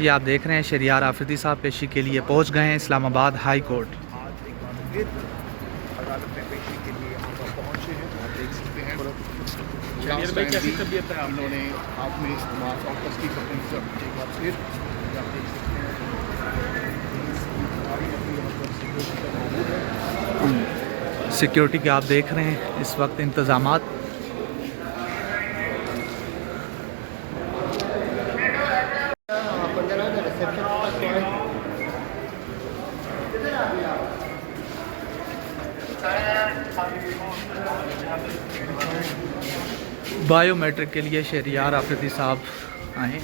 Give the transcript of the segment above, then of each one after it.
ये आप देख रहे हैं शहरियार आफरीदी साहब पेशी के लिए पहुंच गए हैं इस्लामाबाद हाई कोर्ट। आज एक बार फिर अदालत में पेशी के लिए यहाँ पर पहुँचे हैं। आप देख सकते हैं लास्ट टाइम भी इन्होंने हाथ में मार्च और तस्दीक अपनी एक बार फिर आप देख सकते हैं सिक्योरिटी के आप देख रहे हैं इस वक्त इंतज़ामात। बायोमेट्रिक के लिए शहरियार आफरीदी साहब आए।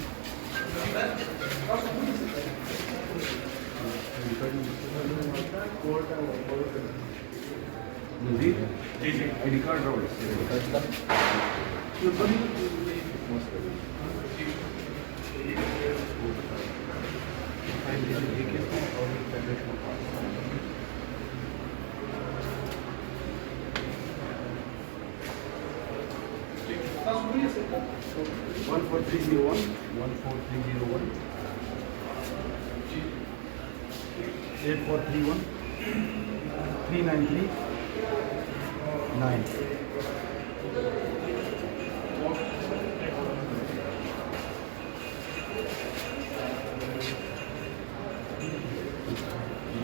ID card One four three zero one 8431 393 9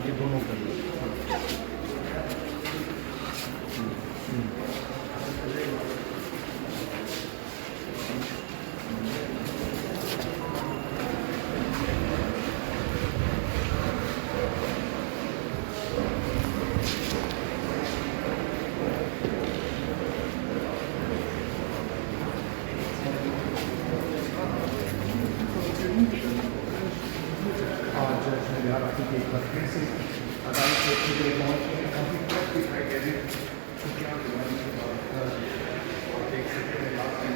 ये दोनों कर लो। आज शहरियार आफरीदी एक बार फिर से अदालत के पहुँच गए। काफ़ी फ्रेश दिखाई दे रही छुट्टियाँ दिवाली के बाद और देख सकते हैं लास्ट टाइम